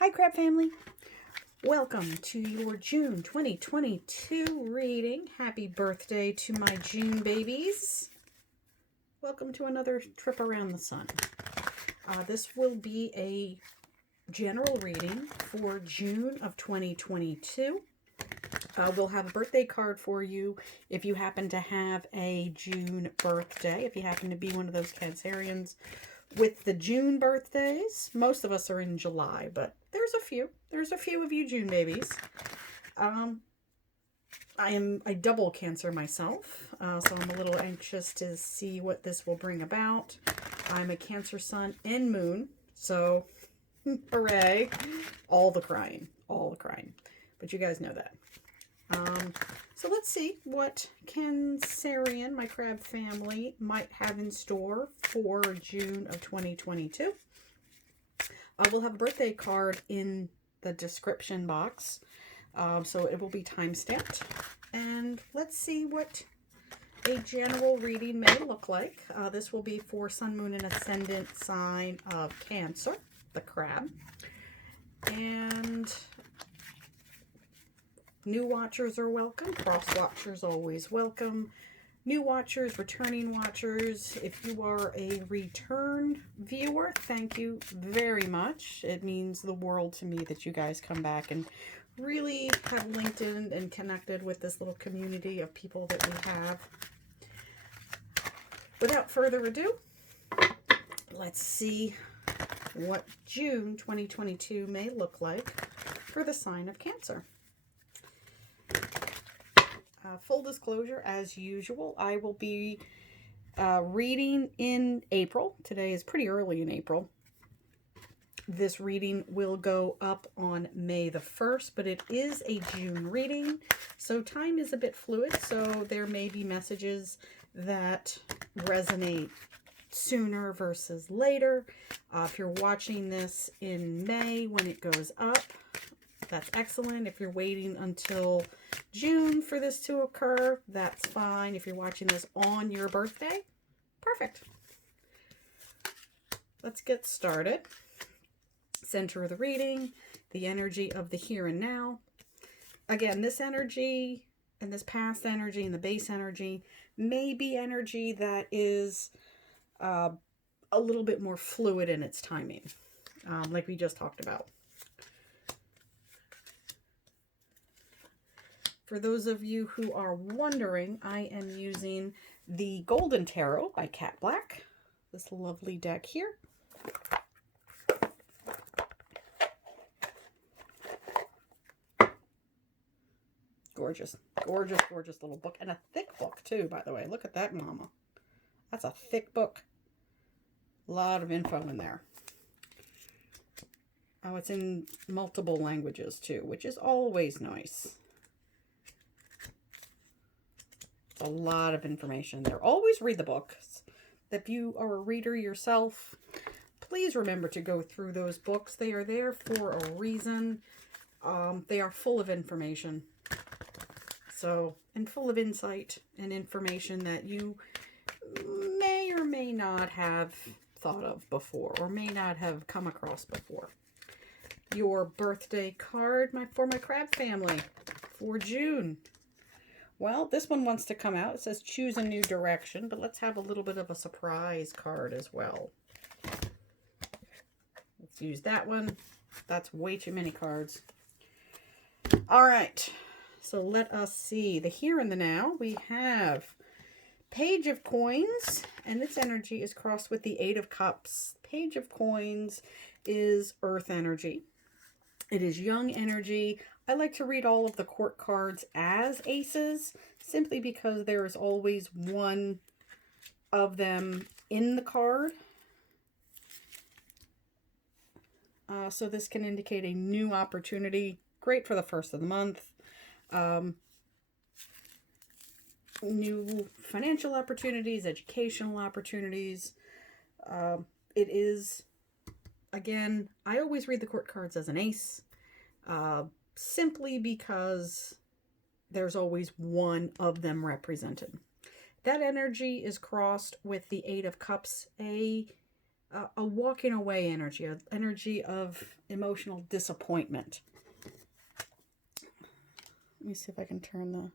Hi, Crab Family. Welcome to your June 2022 reading. Happy birthday to my June babies. Welcome to another trip around the sun. This will be a general reading for June of 2022. We'll have a birthday card for you if you happen to have a June birthday, if you happen to be one of those Cancerians with the June birthdays. Most of us are in July, but there's a few of you June babies. I double Cancer myself, so I'm a little anxious to see what this will bring about. I'm a Cancer sun and moon, so hooray. All the crying. But you guys know that. So let's see what Cancerian, my crab family, might have in store for June of 2022. We'll have a birthday card in the description box, so it will be time-stamped. And let's see what a general reading may look like. This will be for Sun, Moon, and Ascendant sign of Cancer, the crab. And new watchers are welcome. Cross watchers always welcome. New watchers, returning watchers. If you are a return viewer, thank you very much. It means the world to me that you guys come back and really have linked in and connected with this little community of people that we have. Without further ado, let's see what June 2022 may look like for the sign of Cancer. Full disclosure, as usual, I will be reading in April. Today is pretty early in April. This reading will go up on May the 1st, but it is a June reading, so time is a bit fluid, so there may be messages that resonate sooner versus later. If you're watching this in May when it goes up, that's excellent. If you're waiting until June for this to occur, that's fine. If you're watching this on your birthday, perfect. Let's get started. Center of the reading, the energy of the here and now. Again, this energy and this past energy and the base energy may be energy that is a little bit more fluid in its timing, like we just talked about. For those of you who are wondering, I am using the Golden Tarot by Cat Black, this lovely deck here. Gorgeous, gorgeous, gorgeous little book. And a thick book, too, by the way. Look at that, mama. That's a thick book. A lot of info in there. Oh, it's in multiple languages, too, which is always nice. A lot of information there. Always read the books. If you are a reader yourself, please remember to go through those books. They are there for a reason. They are full of information. So, and full of insight and information that you may or may not have thought of before or may not have come across before. Your birthday card for my crab family for June. Well, this one wants to come out. It says choose a new direction, but let's have a little bit of a surprise card as well. Let's use that one. That's way too many cards. All right, so let us see. The here and the now, we have Page of Coins, and its energy is crossed with the Eight of Cups. Page of Coins is earth energy. It is young energy. I like to read all of the court cards as aces, simply because there is always one of them in the card. So this can indicate a new opportunity. Great for the first of the month. New financial opportunities, educational opportunities. It is, again, I always read the court cards as an ace. Simply because there's always one of them represented. That energy is crossed with the Eight of Cups, a a walking away energy, an energy of emotional disappointment. Let me see if I can turn the...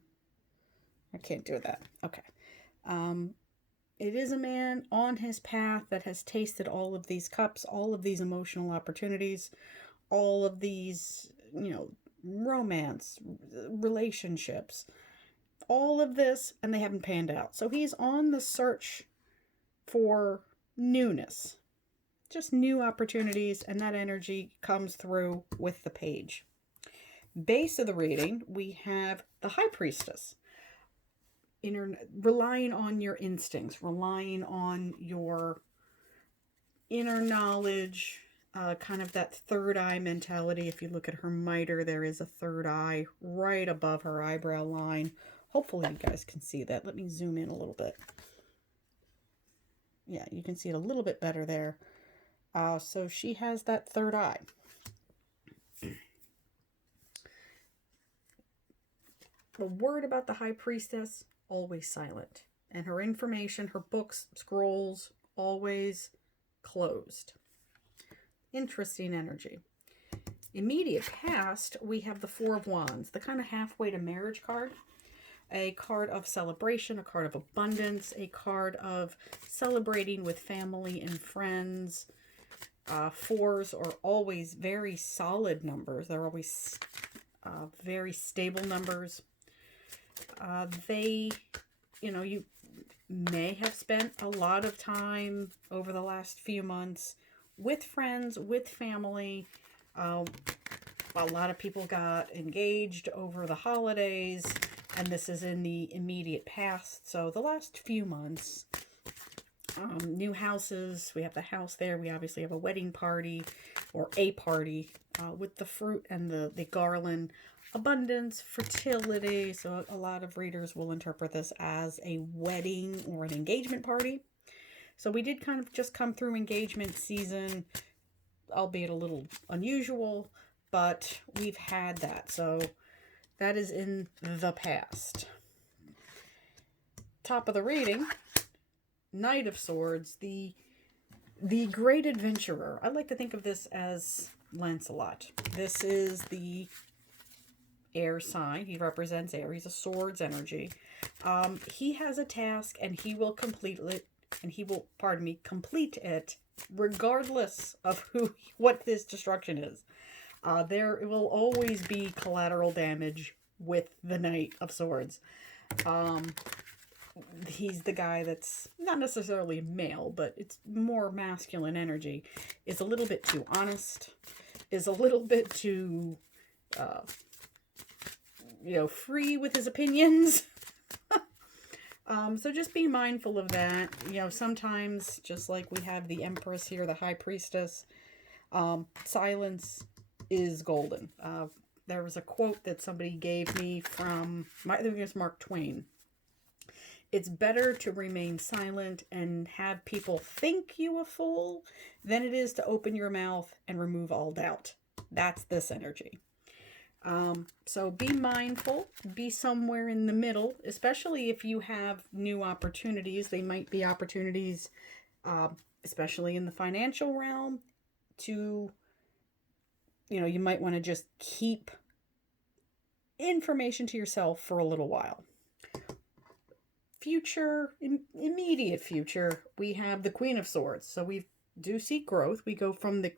I can't do that. Okay. It is a man on his path that has tasted all of these cups, all of these emotional opportunities, all of these, romance, relationships, all of this, and they haven't panned out. So he's on the search for newness, just new opportunities, and that energy comes through with the page. Base of the reading, we have the High Priestess. Relying on your instincts, relying on your inner knowledge, kind of that third eye mentality. If you look at her mitre, there is a third eye right above her eyebrow line. Hopefully you guys can see that. Let me zoom in a little bit. Yeah, you can see it a little bit better there. So she has that third eye. The word about the High Priestess, always silent. And her information, her books, scrolls, always closed. Interesting energy. Immediate past, we have the Four of Wands, the kind of halfway to marriage card. A card of celebration, a card of abundance, a card of celebrating with family and friends. Fours are always very solid numbers. They're always very stable numbers. You may have spent a lot of time over the last few months with friends, with family. A lot of people got engaged over the holidays, and this is in the immediate past. So the last few months, new houses, we have the house there. We obviously have a wedding party or a party with the fruit and the garland. Abundance, fertility. So a lot of readers will interpret this as a wedding or an engagement party. So we did kind of just come through engagement season, albeit a little unusual, but we've had that. So that is in the past. Top of the reading, Knight of Swords, the great adventurer. I like to think of this as Lancelot. This is the air sign. He represents air. He's a swords energy. He has a task and he will complete it, and he will, complete it regardless of what this destruction is. There will always be collateral damage with the Knight of Swords. He's the guy that's not necessarily male, but it's more masculine energy. Is a little bit too honest. Is a little bit too free with his opinions. So just be mindful of that. Sometimes, just like we have the Empress here, the High Priestess, silence is golden. There was a quote that somebody gave me from, I think it was Mark Twain. It's better to remain silent and have people think you a fool than it is to open your mouth and remove all doubt. That's this energy. So be mindful, be somewhere in the middle, especially if you have new opportunities. They might be opportunities, especially in the financial realm, to, you might want to just keep information to yourself for a little while. Immediate future, we have the Queen of Swords. So we do see growth. We go from the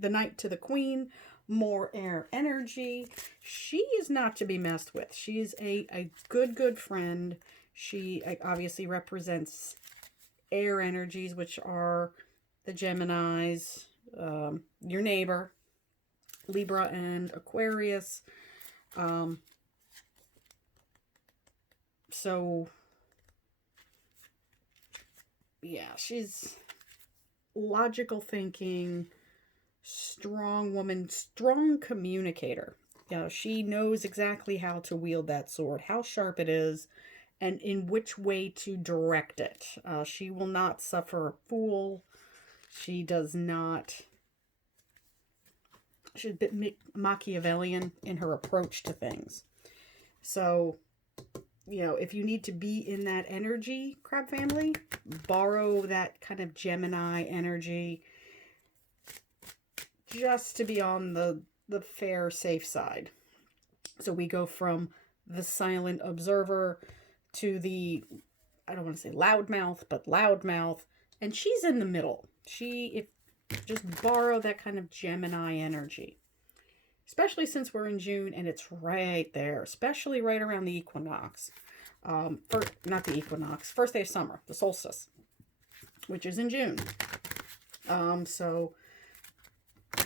Knight to the Queen. More air energy. She is not to be messed with. She is a good friend. She obviously represents air energies, which are the Geminis, your neighbor, Libra and Aquarius. So yeah, she's logical thinking, strong woman, strong communicator. She knows exactly how to wield that sword, how sharp it is, and in which way to direct it. She will not suffer a fool. She's a bit Machiavellian in her approach to things. So if you need to be in that energy, crab family, borrow that kind of Gemini energy just to be on the fair, safe side. So we go from the silent observer to the, I don't want to say loudmouth, but loudmouth. And she's in the middle. If just borrow that kind of Gemini energy. Especially since we're in June and it's right there, especially right around the equinox. Not the equinox, first day of summer, the solstice, which is in June. So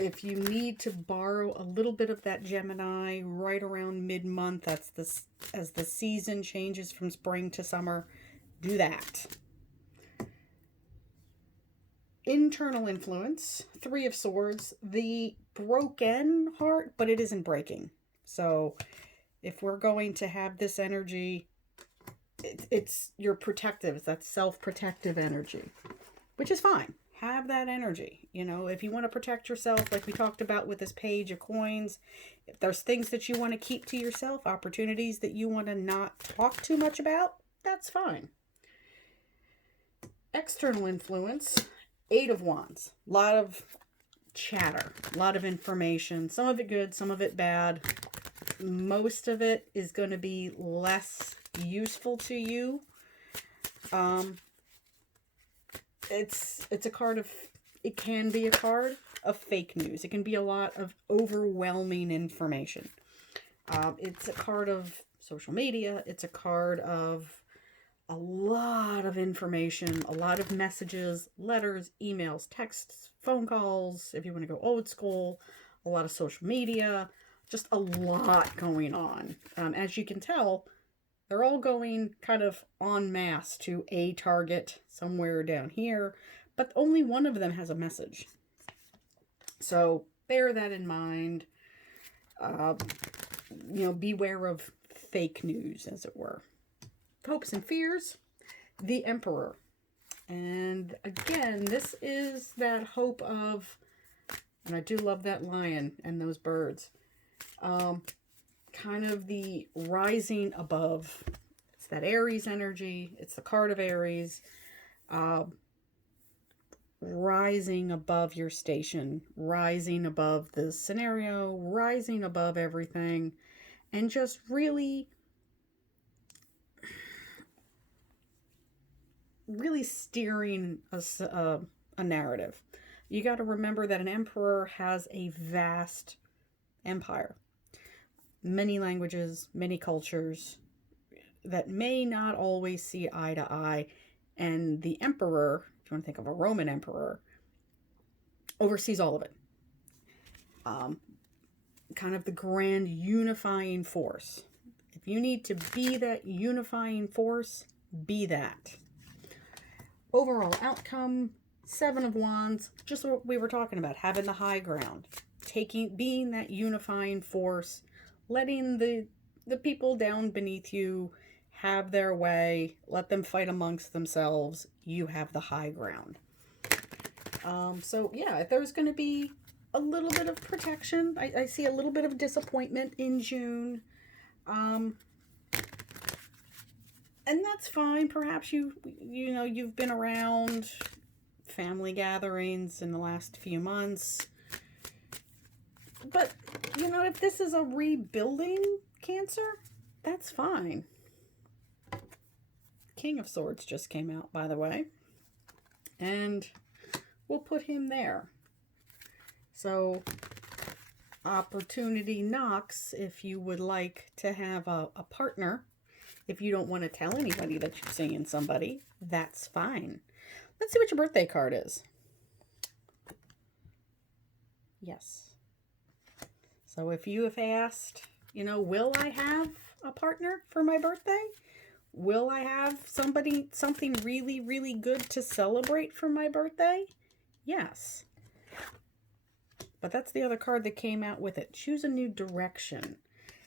if you need to borrow a little bit of that Gemini right around mid-month, that's this, as the season changes from spring to summer, do that. Internal influence, Three of Swords, the broken heart, but it isn't breaking. So if we're going to have this energy, it's your protective, it's that self-protective energy, which is fine. Have that energy. If you want to protect yourself, like we talked about with this Page of Coins, if there's things that you want to keep to yourself, opportunities that you want to not talk too much about, that's fine. External influence, Eight of Wands, a lot of chatter, a lot of information, some of it good, some of it bad. Most of it is going to be less useful to you. It's a card of, it can be a card of fake news. It can be a lot of overwhelming information. It's a card of social media. It's a card of a lot of information, a lot of messages, letters, emails, texts, phone calls, if you want to go old school, a lot of social media, just a lot going on. As you can tell, they're all going kind of en masse to a target somewhere down here, but only one of them has a message. So bear that in mind. Beware of fake news, as it were. Hopes and fears, the Emperor. And again, this is that hope of, and I do love that lion and those birds, kind of the rising above. It's that Aries energy. It's the card of Aries. Rising above your station, rising above the scenario, rising above everything, and just really steering a narrative. You got to remember that an emperor has a vast empire. Many languages, many cultures that may not always see eye to eye. And the emperor, if you want to think of a Roman emperor, oversees all of it. Kind of the grand unifying force. If you need to be that unifying force, be that. Overall outcome, Seven of Wands, just what we were talking about, having the high ground, being that unifying force, letting the people down beneath you have their way, let them fight amongst themselves. You have the high ground. So yeah, if there's going to be a little bit of protection, I see a little bit of disappointment in June. And that's fine. Perhaps you've been around family gatherings in the last few months. But, if this is a rebuilding Cancer, that's fine. King of Swords just came out, by the way. And we'll put him there. So, opportunity knocks if you would like to have a partner. If you don't want to tell anybody that you're seeing somebody, that's fine. Let's see what your birthday card is. Yes. So if you have asked, will I have a partner for my birthday? Will I have something really, really good to celebrate for my birthday? Yes. But that's the other card that came out with it. Choose a new direction.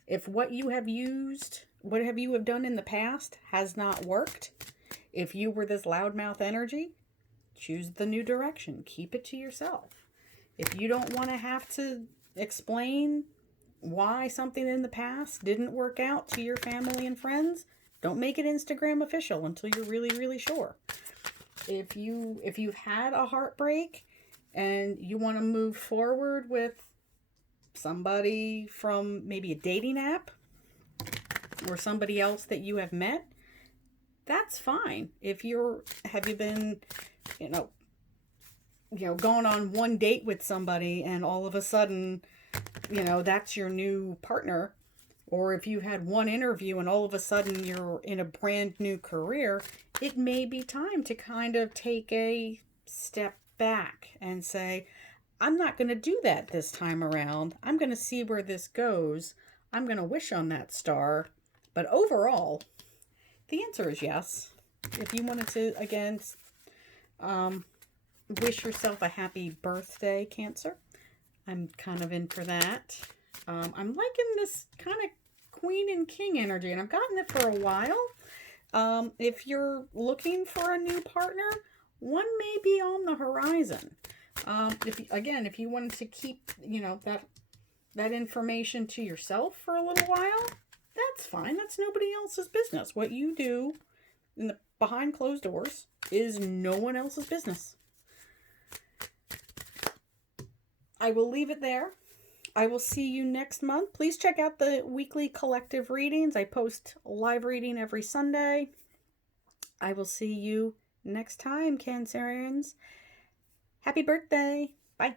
If what you have done in the past has not worked, if you were this loudmouth energy, choose the new direction. Keep it to yourself. If you don't want to have to explain why something in the past didn't work out to your family and friends, Don't make it Instagram official until you're really, really sure. If you've had a heartbreak and you want to move forward with somebody from maybe a dating app or somebody else that you have met, that's fine. Have you been, going on one date with somebody and all of a sudden, that's your new partner, or if you had one interview and all of a sudden you're in a brand new career, it may be time to kind of take a step back and say, I'm not going to do that this time around. I'm going to see where this goes. I'm going to wish on that star. But overall, the answer is yes. If you wanted to, again, wish yourself a happy birthday, Cancer, I'm kind of in for that. I'm liking this kind of Queen and King energy, and I've gotten it for a while. If you're looking for a new partner, one may be on the horizon. If you wanted to keep, that information to yourself for a little while, that's fine. That's nobody else's business. What you do behind closed doors is no one else's business. I will leave it there. I will see you next month. Please check out the weekly collective readings. I post a live reading every Sunday. I will see you next time, Cancerians. Happy birthday. Bye.